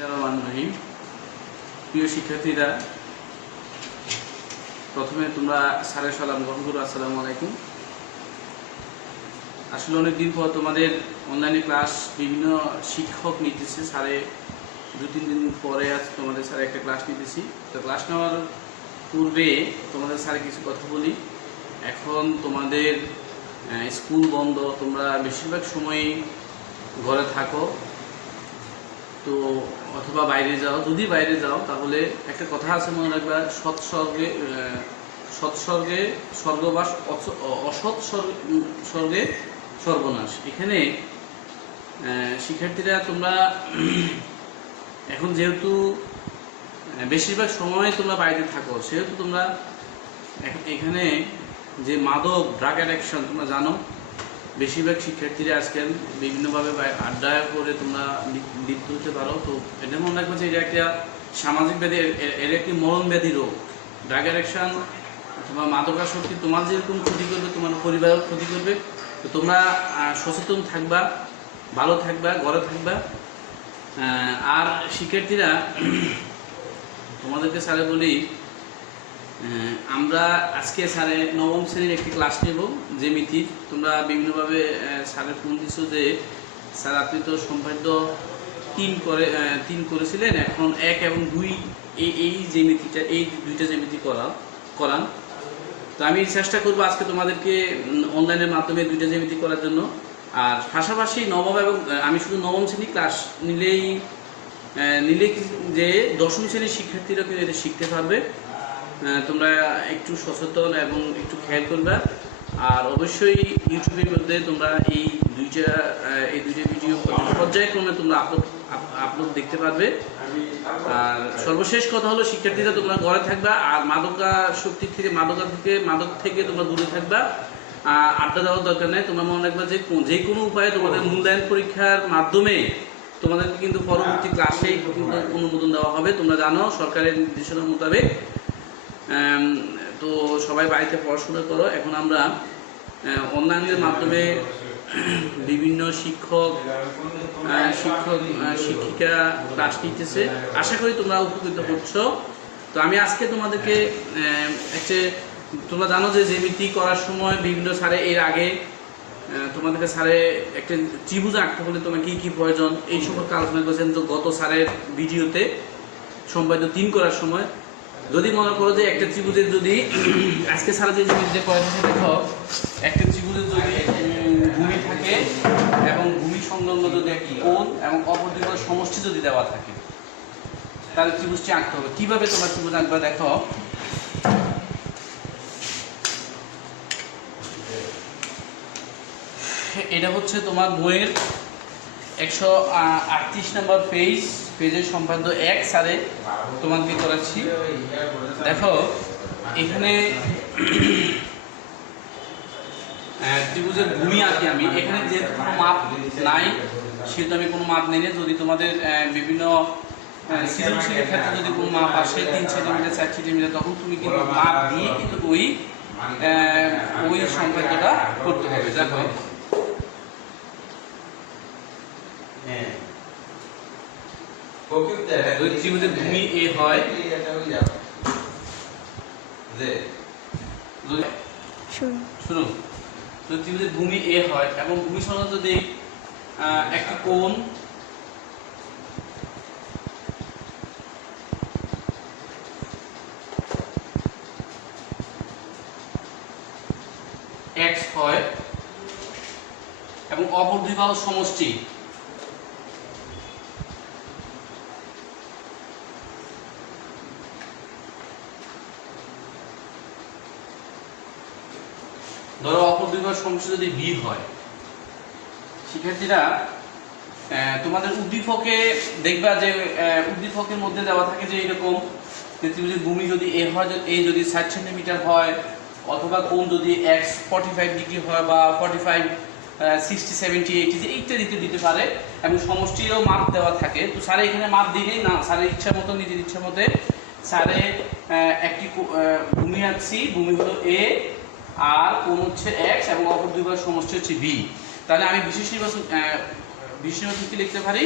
রহিম। প্রিয় শিক্ষার্থীরা, প্রথমে তোমরা স্যারের সালাম গ্রহণ করো। আসসালামু আলাইকুম। আসলে অনেকদিন পর তোমাদের অনলাইনে ক্লাস বিভিন্ন শিক্ষক নিতেছে। স্যারে 2-3 দিন পরে আজ তোমাদের স্যারে একটা ক্লাস নিতেছি। তো ক্লাস নেওয়ার পূর্বে তোমাদের স্যারে কিছু কথা বলি। এখন তোমাদের স্কুল বন্ধ, তোমরা বেশিরভাগ সময়ই ঘরে থাকো, তো অথবা বাইরে যাও। যদি বাইরে যাও তাহলে একটা কথা আছে, মনে রাখবা, সৎস্বর্গে স্বর্গবাস, অসৎ স্বর্গে সর্বনাশ। এখানে শিক্ষার্থীরা তোমরা এখন যেহেতু বেশিরভাগ সময় তোমরা বাইরে থাকো, সেহেতু তোমরা এখানে যে মাদক, ড্রাগ অ্যাডিকশন তোমরা জানো। বেশিরভাগ শিক্ষার্থীরা আজকাল বিভিন্নভাবে আড্ডা করে তোমরা লিপ্ত হতে পারো। তো এটা মনে রাখবো যে এটা একটা সামাজিক ব্যাধি, এর একটি মরণ ব্যাধি রোগ। ড্রাগ অ্যাডিকশন অথবা মাদকাসক্তি তোমার যেরকম ক্ষতি করবে, তোমার পরিবারের ক্ষতি করবে। তো তোমরা সচেতন থাকবা, ভালো থাকবা, ঘরে থাকবা। আর শিক্ষার্থীরা, তোমাদেরকে স্যারে বলি, আমরা আজকে স্যারে 9ম শ্রেণীর একটি ক্লাস নেব জ্যামিতির। তোমরা বিভিন্নভাবে স্যারের ফোন দিছো যে স্যার আপনি তো সম্পাদ্য 3 করেছিলেন, এখন 1 এবং 2 এই জ্যামিতিটা, এই দুইটা জ্যামিতি করান। তো আমি চেষ্টা করবো আজকে তোমাদেরকে অনলাইনের মাধ্যমে 2টা জ্যামিতি করার জন্য। আর পাশাপাশি নবম এবং আমি শুধু 9ম শ্রেণী ক্লাস নিলে যে 10ম শ্রেণীর শিক্ষার্থীরা কিন্তু এটা শিখতে পারবে। তোমরা একটু সচেতন এবং একটু খেয়াল করবে। আর অবশ্যই ইউটিউবের মধ্যে তোমরা এই দুইটা ভিডিও পর্যায়ক্রমে তোমরা আপলোড দেখতে পারবে। আর সর্বশেষ কথা হলো, শিক্ষার্থীরা তোমরা ঘরে থাকবা, আর মাদক থেকে তোমরা দূরে থাকবা। আড্ডা দেওয়ার দরকার নেই। তোমরা মনে রাখবা যে কোনো উপায়ে তোমাদের মূল্যায়ন পরীক্ষার মাধ্যমে তোমাদেরকে কিন্তু পরবর্তী ক্লাসেই কিন্তু অনুমোদন দেওয়া হবে। তোমরা জানো সরকারের নির্দেশনা মোতাবেক। তো সবাই বাড়িতে পড়াশোনা করো। এখন আমরা অনলাইনের মাধ্যমে বিভিন্ন শিক্ষিকা ক্লাস নিতেছে। আশা করি তোমরা উপকৃত হচ্ছ। তো আমি আজকে তোমাদেরকে তোমরা জানো যে জ্যামিতি করার সময় বিভিন্ন স্যারে এর আগে তোমাদেরকে স্যারে একটা ত্রিভুজ আঁকতে হলে তোমার কি প্রয়োজন এই সম্পর্কে আলোচনা করেছেন। তো গত স্যারের ভিডিওতে সম্পাদ্য 3 করার সময়, যদি মনে করো যে একটা ত্রিভুজের যদি আজকে সারা যে জ্যামিতিটা করা থাকে, দেখো একটা ত্রিভুজের যদি ভূমি থাকে এবং ভূমি সংলগ্ন যদি একটি কোণ এবং অপর দিকের সমষ্টি যদি দেওয়া থাকে, তাহলে ত্রিভুজটি আঁকতে হবে। কিভাবে তোমরা ত্রিভুজ আঁকবে দেখো। এটা হচ্ছে তোমার বইয়ের 138 নম্বর পেজের সম্পাদ্য 1 স্যারে তোমাকে করাচ্ছি। দেখো এখানে ত্রিভুজের ভূমি আঁকি আমি। এখানে যেহেতু কোনো মাপ নাই, সেহেতু আমি কোনো মাপ নেই। যদি তোমাদের বিভিন্ন সৃজনশীলের ক্ষেত্রে যদি কোনো মাপ আসে 3 সেন্টিমিটার 4 সেন্টিমিটার, তখন তুমি কিন্তু মাপ দিয়ে কিন্তু ওই সম্পাদ্যটা করতে হবে। দেখো ত্রিভুজের ভূমি এ হয়, শুনুন, তো ত্রিভুজের ভূমি এ হয় এবং ভূমি সংলগ্ন যদি একটি কোণ x হয় এবং অপর দুই বাহুর সমষ্টি ধরো অপর দুই বাহুর সমষ্টি যদি b হয়, শিক্ষার্থীরা তোমাদের উদ্দীপকে দেখবা যে উদ্দীপকের মধ্যে দেওয়া থাকে যে এরকম ত্রিভুজের ভূমি যদি এ হয়, এ যদি 60 সেন্টিমিটার হয়, অথবা কোণ যদি x 45 ডিগ্রি হয় বা 45 60 70 80 ইত্যাদি দিতে পারে এবং সমষ্টিরও মাপ দেওয়া থাকে। তো স্যার এখানে মাপ দিলেই না, স্যারের ইচ্ছা মতো, নিজের ইচ্ছা মতে স্যারে একটি ভূমি আঁকছি। ভূমি হলো a আর কোণ হচ্ছে x এবং অপর দুই বাহুর সমষ্টি হচ্ছে b। তাহলে আমি বিশেষ নির্বাচন কি লিখতে পারি?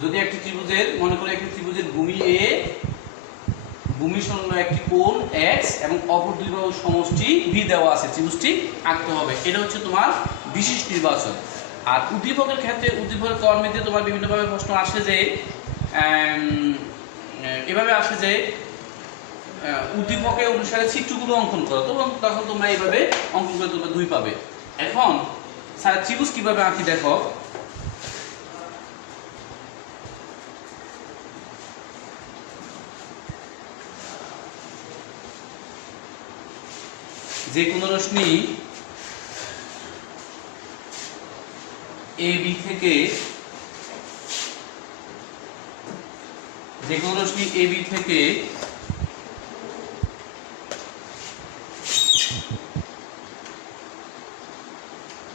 যদি একটি ত্রিভুজের মনে করো একটি ত্রিভুজের ভূমি এ, ভূমি সংলগ্ন একটি কোণ x এবং অপর দুই বাহুর সমষ্টি b দেওয়া আছে, ত্রিভুজটি আঁকতে হবে। এটা হচ্ছে তোমার বিশেষ নির্বাচন। আর উদ্দীপকের ক্ষেত্রে উদ্দীপকের কর্মীতে তোমার বিভিন্নভাবে প্রশ্ন আসে যে এভাবে আসে যে উদ্দীপকের অনুসারে চিত্রগুলো অঙ্কন করো, তখন তোমরা এইভাবে অঙ্কন করে তোমরা 2 পাবে। এখন স্যার ত্রিভুজ কিভাবে আঁকি দেখো। যে কোনো রশ্মি AB থেকে যে কোনো রশ্মি AB থেকে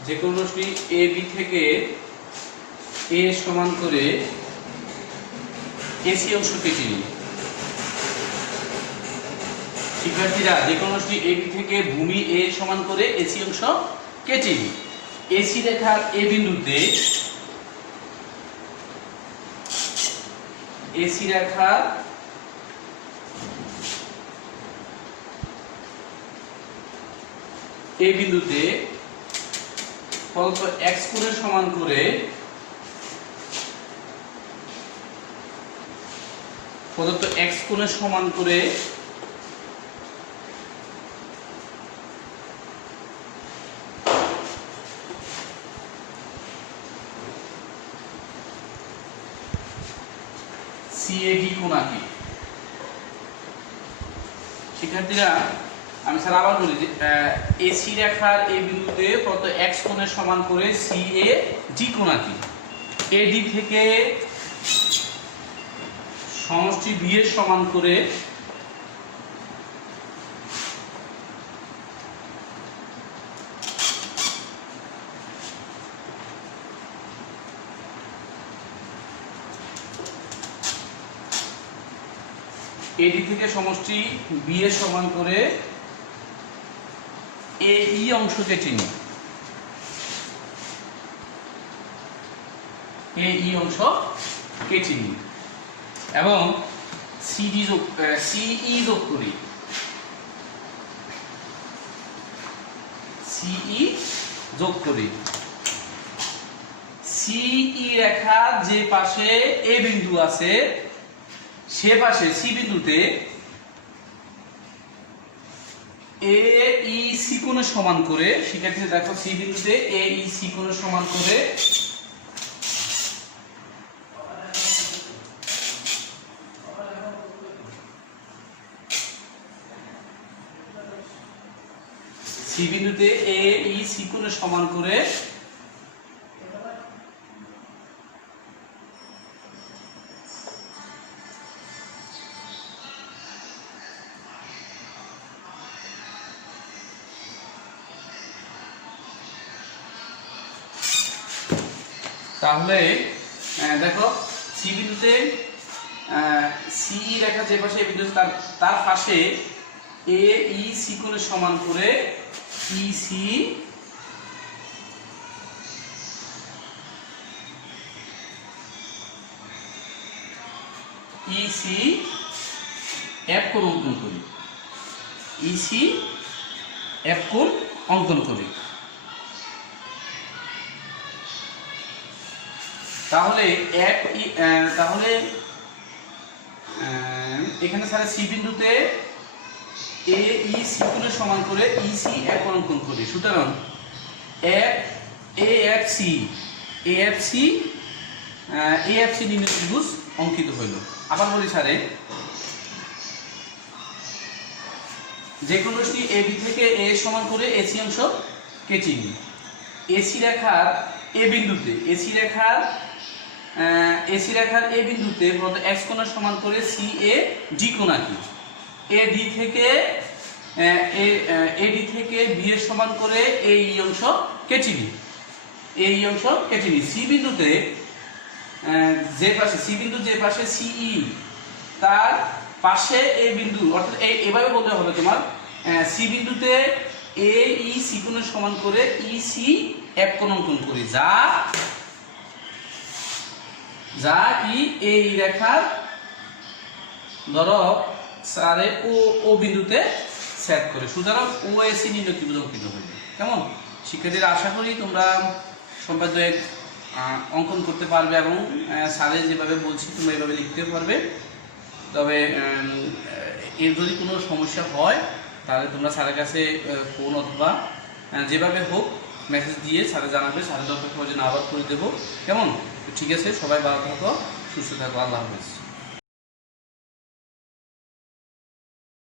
যে কোনো রশ্মি AB থেকে A সমান করে AC অংশ কেটে নিই। শিক্ষার্থীরা যে কোনো রশ্মি AB থেকে ভূমি A সমান করে AC অংশ কেটে নিই। AC রেখার A বিন্দুতে AC রেখার A বিন্দুতে প্রদত্ত x কোণের সমান করে CAD কোণ আঁকি। শিক্ষার্থীরা আমি স্যার আবার বলি যে AC রেখার A বিন্দুতে প্রদত্ত x কোণের সমান করে CAD কোণ আঁকি। AD থেকে সমষ্টি B এর সমান করে AD থেকে সমষ্টি B এর সমান করে AE অংশ কেটে নিই। AE অংশ কেটে নিই এবং CE যোগ করি। CE যোগ করি। CE রেখা যে পাশে A বিন্দু আছে সে পাশে C বিন্দুতে AEC কোণের সমান করে, শিক্ষার্থীরা দেখো C বিন্দুতে AEC কোণের সমান করে C বিন্দুতে AEC কোণের সমান করে তাহলে দেখো C বিন্দুতে CE রেখা যে পাশে বিন্দু তার পাশে AEC কোণের সমান করে EC F কোণ অঙ্কন করি। EC F কোণ অঙ্কন করি। তাহলে এখানে স্যার C বিন্দুতে AEC কোণের সমান করে EC F কোণ অঙ্কন করি। সুতরাং AFC নির্ণয় ত্রিভুজ অঙ্কিত হইল। আবার বলি স্যারে, যে কোনো রশ্মি AB থেকে A সমান করে AC অংশ কেটে নিই। AC রেখার A বিন্দুতে A বিন্দুতে প্রদত্ত x কোণের সমান করে CAD কোণ আঁকি। AD থেকে B এর সমান করে AE অংশ কেটে নিই। C বিন্দুতে যে পাশে CE তার পাশে A বিন্দু, অর্থাৎ এভাবে বলতে হবে তোমার, C বিন্দুতে AEC কোণের সমান করে EC F কোণ অঙ্কন করি, যা যা ই এই রেখার ধরো স্যারে ও বিন্দুতে সেট করে, সুতরাং ও এসি নিম্নলিখিত অঙ্কিত হইবে। কেমন শিক্ষার্থীরা, আশা করি তোমরা সম্পাদ্য এক অঙ্কন করতে পারবে এবং স্যারে যেভাবে বলছি তোমরা এইভাবে লিখতে পারবে। তবে এর যদি কোনো সমস্যা হয় তাহলে তোমরা স্যারের কাছে ফোন অথবা যেভাবে হোক মেসেজ দিয়ে স্যারে জানাবে, স্যারের যত সহজে আবার করে দেবো। কেমন, ঠিক আছে, সবাই ভালো থাকো, সুস্থ থাকো, আল্লাহ হাফেজ।